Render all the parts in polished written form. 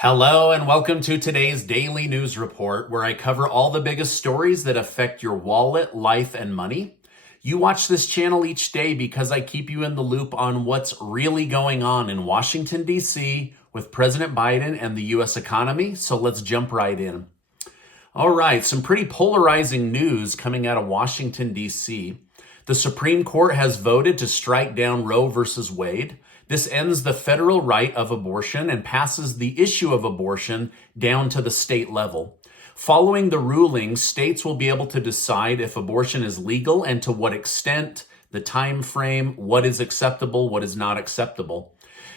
Hello and welcome to today's daily news report where I cover all the biggest stories that affect your wallet, life, and money. You watch this channel each day because I keep you in the loop on what's really going on in Washington, D.C. with President Biden and the U.S. economy. So let's jump right in. All right, some pretty polarizing news coming out of Washington, D.C. The Supreme Court has voted to strike down Roe versus Wade. This ends the federal right of abortion and passes the issue of abortion down to the state level. Following the ruling, states will be able to decide if abortion is legal and to what extent, the time frame, what is acceptable, what is not acceptable.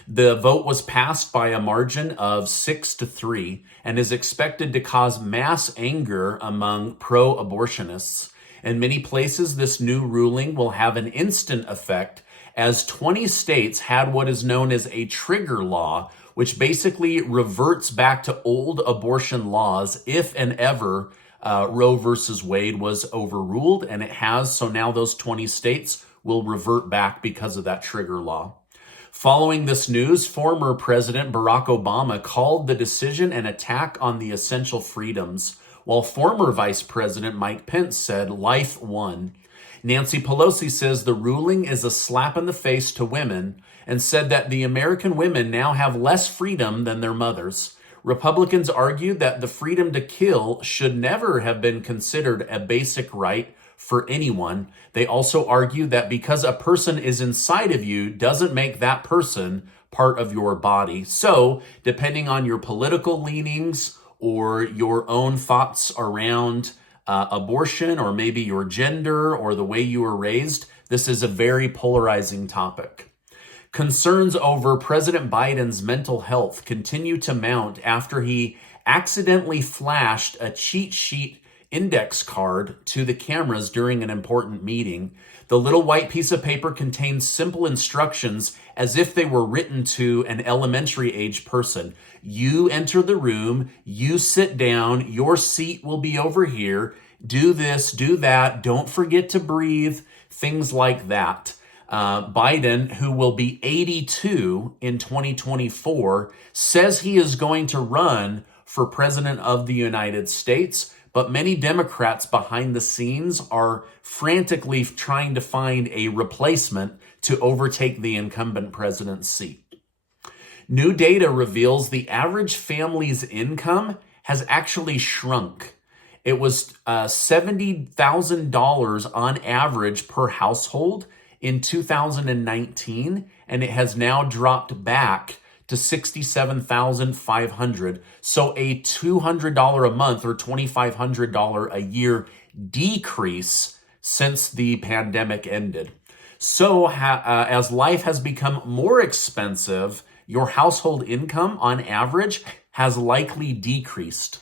The vote was passed by a margin of 6-3 and is expected to cause mass anger among pro-abortionists. In many places, this new ruling will have an instant effect as 20 states had what is known as a trigger law, which basically reverts back to old abortion laws if and ever Roe versus Wade was overruled, and it has. So now those 20 states will revert back because of that trigger law. Following this news, former President Barack Obama called the decision an attack on the essential freedoms, while former Vice President Mike Pence said life won. Nancy Pelosi says the ruling is a slap in the face to women and said that the American women now have less freedom than their mothers. Republicans argued that the freedom to kill should never have been considered a basic right for anyone. They also argue that because a person is inside of you doesn't make that person part of your body. So, depending on your political leanings or your own thoughts around abortion, or maybe your gender or the way you were raised, this is a very polarizing topic. Concerns over President Biden's mental health continue to mount after he accidentally flashed a cheat sheet index card to the cameras during an important meeting. The little white piece of paper contains simple instructions as if they were written to an elementary age person. You enter the room, you sit down, your seat will be over here, do this, do that, don't forget to breathe, things like that. Biden, who will be 82 in 2024, says he is going to run for president of the United States. But many Democrats behind the scenes are frantically trying to find a replacement to overtake the incumbent president's seat. New data reveals the average family's income has actually shrunk. It was $70,000 on average per household in 2019, and it has now dropped back to $67,500. So a $200 a month or $2,500 a year decrease since the pandemic ended. So as life has become more expensive, your household income on average has likely decreased.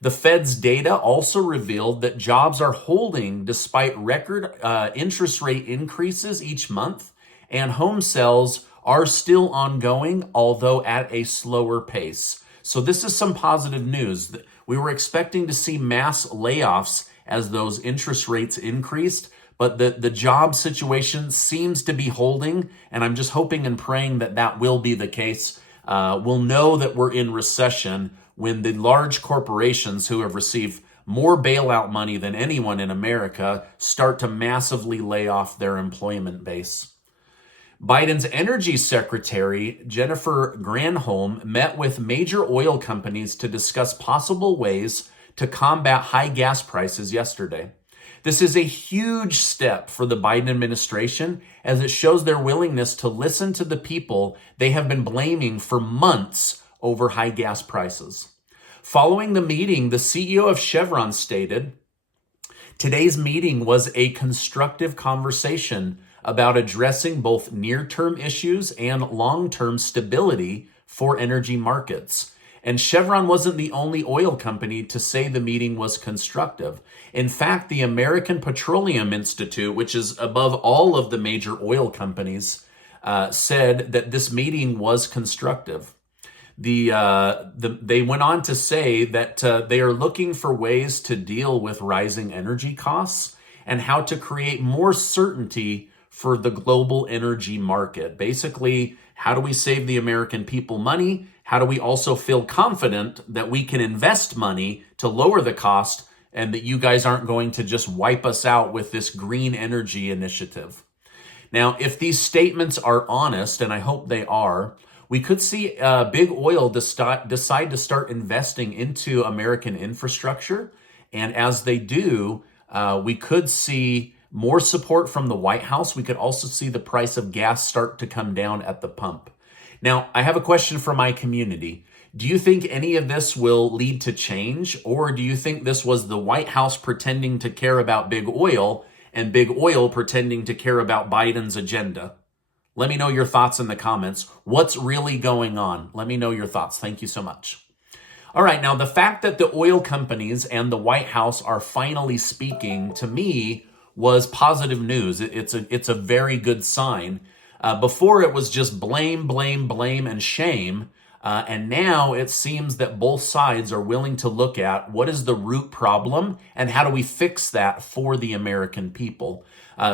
The Fed's data also revealed that jobs are holding despite record interest rate increases each month, and home sales are still ongoing, although at a slower pace. So this is some positive news. We were expecting to see mass layoffs as those interest rates increased, but the job situation seems to be holding, and I'm just hoping and praying that that will be the case. We'll know that we're in recession when the large corporations who have received more bailout money than anyone in America start to massively lay off their employment base. Biden's energy secretary, Jennifer Granholm, met with major oil companies to discuss possible ways to combat high gas prices yesterday. This is a huge step for the Biden administration as it shows their willingness to listen to the people they have been blaming for months over high gas prices. Following the meeting, the CEO of Chevron stated, "Today's meeting was a constructive conversation about addressing both near-term issues and long-term stability for energy markets." And Chevron wasn't the only oil company to say the meeting was constructive. In fact, the American Petroleum Institute, which is above all of the major oil companies, said that this meeting was constructive. They went on to say that they are looking for ways to deal with rising energy costs and how to create more certainty for the global energy market. Basically, How do we save the American people money? How do we also feel confident that we can invest money to lower the cost and that you guys aren't going to just wipe us out with this green energy initiative? Now, if these statements are honest, and I hope they are, we could see big oil decide to start investing into American infrastructure. And as they do, we could see more support from the White House. We could also see the price of gas start to come down at the pump. Now, I have a question for my community. Do you think any of this will lead to change, or do you think this was the White House pretending to care about big oil and big oil pretending to care about Biden's agenda? Let me know your thoughts in the comments. What's really going on? Let me know your thoughts. Thank you so much. All right, now the fact that the oil companies and the White House are finally speaking, to me, was positive news. It's a very good sign. Before it was just blame, blame, blame, and shame. And now it seems that both sides are willing to look at what is the root problem and how do we fix that for the American people.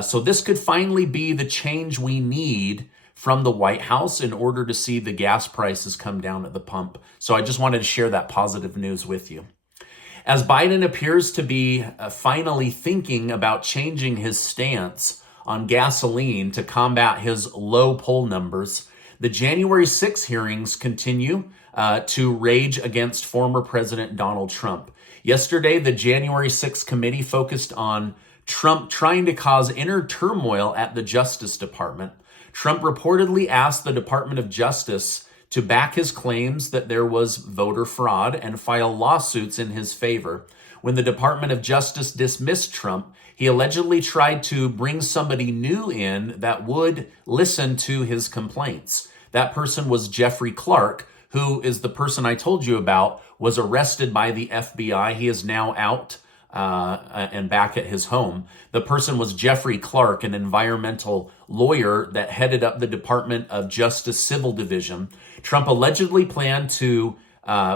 So this could finally be the change we need from the White House in order to see the gas prices come down at the pump. So I just wanted to share that positive news with you. As Biden appears to be finally thinking about changing his stance on gasoline to combat his low poll numbers, the January 6 hearings continue to rage against former President Donald Trump. Yesterday, the January 6 committee focused on Trump trying to cause inner turmoil at the Justice Department. Trump reportedly asked the Department of Justice to back his claims that there was voter fraud and file lawsuits in his favor. When the Department of Justice dismissed Trump, he allegedly tried to bring somebody new in that would listen to his complaints. That person was Jeffrey Clark, who is the person I told you about, was arrested by the FBI. He is now out and back at his home. The person was Jeffrey Clark, an environmental lawyer that headed up the Department of Justice Civil Division. Trump allegedly planned to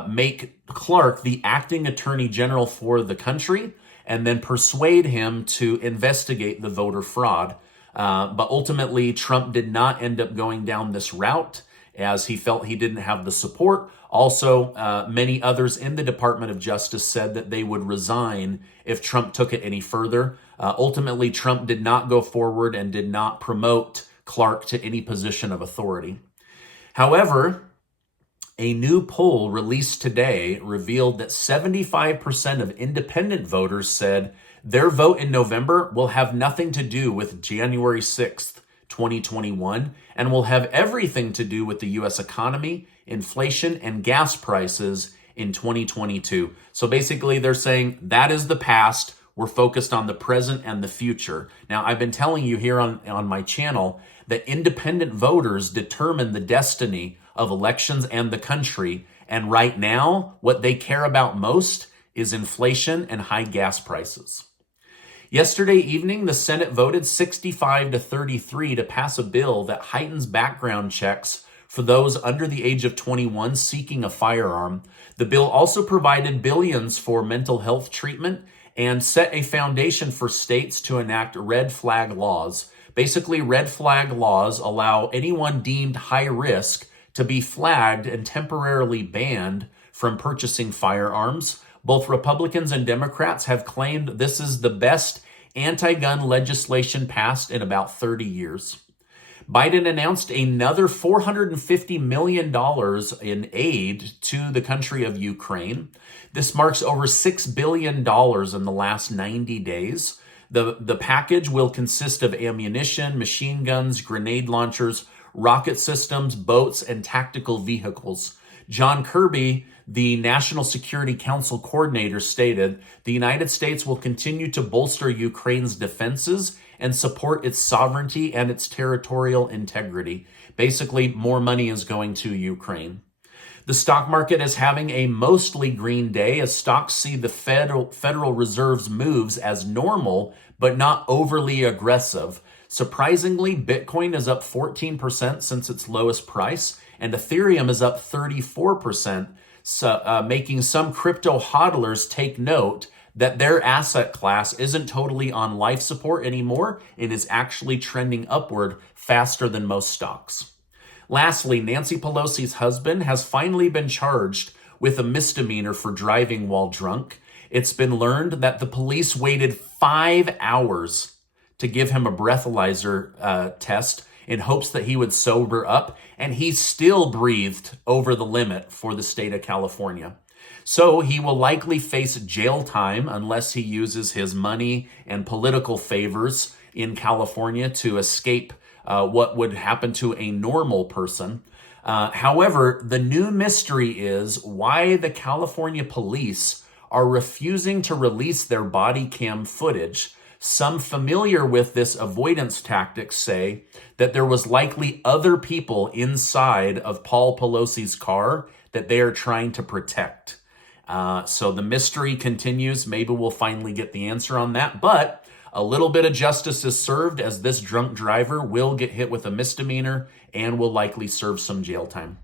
make Clark the acting attorney general for the country and then persuade him to investigate the voter fraud. But ultimately, Trump did not end up going down this route as he felt he didn't have the support. Also, many others in the Department of Justice said that they would resign if Trump took it any further. Ultimately, Trump did not go forward and did not promote Clark to any position of authority. However, a new poll released today revealed that 75% of independent voters said their vote in November will have nothing to do with January 6th, 2021, and will have everything to do with the U.S. economy, inflation, and gas prices in 2022. So basically, they're saying that is the past. We're focused on the present and the future. Now, I've been telling you here on my channel that independent voters determine the destiny of elections and the country. And right now, what they care about most is inflation and high gas prices. Yesterday evening, the Senate voted 65-33 to pass a bill that heightens background checks for those under the age of 21 seeking a firearm. The bill also provided billions for mental health treatment and set a foundation for states to enact red flag laws. Basically, red flag laws allow anyone deemed high risk to be flagged and temporarily banned from purchasing firearms. Both Republicans and Democrats have claimed this is the best anti-gun legislation passed in about 30 years. Biden announced another $450 million in aid to the country of Ukraine. This marks over $6 billion in the last 90 days. The package will consist of ammunition, machine guns, grenade launchers, rocket systems, boats, and tactical vehicles. John Kirby, the National Security Council coordinator, stated, "The United States will continue to bolster Ukraine's defenses and support its sovereignty and its territorial integrity." Basically, more money is going to Ukraine. The stock market is having a mostly green day as stocks see the Federal Reserve's moves as normal, but not overly aggressive. Surprisingly, Bitcoin is up 14% since its lowest price, and Ethereum is up 34%, making some crypto hodlers take note that their asset class isn't totally on life support anymore and is actually trending upward faster than most stocks. Lastly, Nancy Pelosi's husband has finally been charged with a misdemeanor for driving while drunk. It's been learned that the police waited 5 hours to give him a breathalyzer test in hopes that he would sober up, and he still breathed over the limit for the state of California. So he will likely face jail time unless he uses his money and political favors in California to escape what would happen to a normal person. However, the new mystery is why the California police are refusing to release their body cam footage. Some familiar with this avoidance tactic say that there was likely other people inside of Paul Pelosi's car that they are trying to protect. So the mystery continues. Maybe we'll finally get the answer on that, but a little bit of justice is served, as this drunk driver will get hit with a misdemeanor and will likely serve some jail time.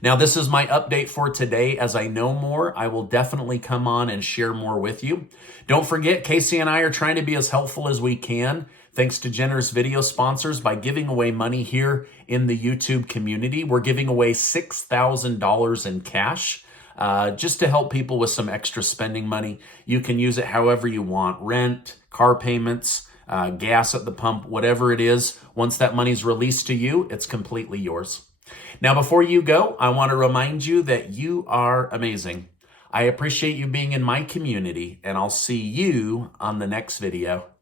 Now, this is my update for today. As I know more, I will definitely come on and share more with you. Don't forget, Casey and I are trying to be as helpful as we can, thanks to generous video sponsors, by giving away money here in the YouTube community. We're giving away $6,000 in cash. Just to help people with some extra spending money. You can use it however you want: rent, car payments, gas at the pump, whatever it is. Once that money's released to you, it's completely yours. Now, before you go, I want to remind you that you are amazing. I appreciate you being in my community, and I'll see you on the next video.